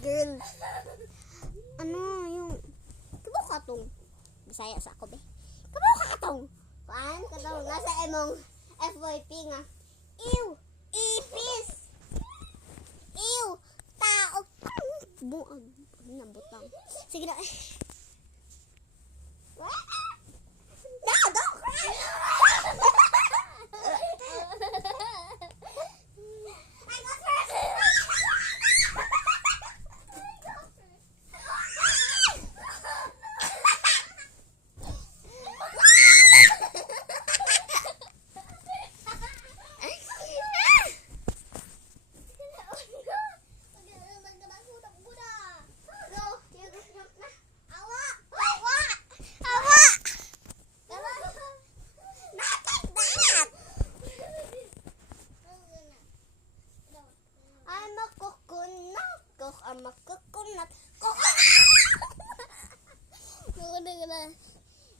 Girl. Ano yung... Kabaw ka tong. Bisaya sa ako, be. Kabaw ka tong. Paan ka tong. Nasa emong FYP nga. Ew! Ipis! Ew! Tao! Buang. Nabutang. Sige na. No, don't cry! I'm a coconut.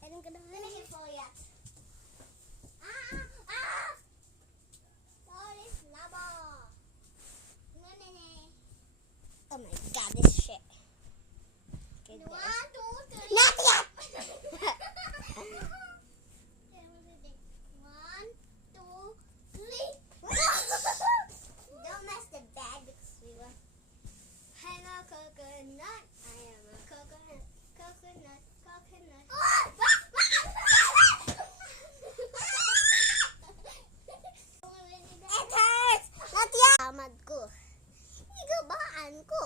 I'm gonna finish it for you. Sorry, lava. Oh my god, this shit. Okay, 1, 2, 3. Not yet. 1, 2, 3. Don't mess the bed because we were. I'm a coconut. I am a coconut. Coconut. Coconut. It hurts. Not yet. Tamad ko. Igabaan ko.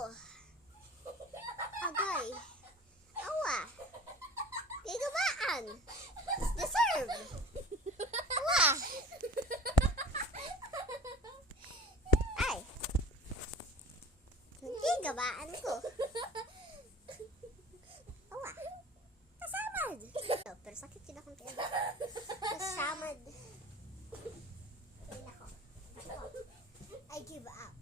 Agay. Awa. Igabaan. Deserve. Awa. Ay. Igabaan ko. Awa. Kasamad. Pero sakit yun akong tiyan. Kasamad. Ay, nako. I give up.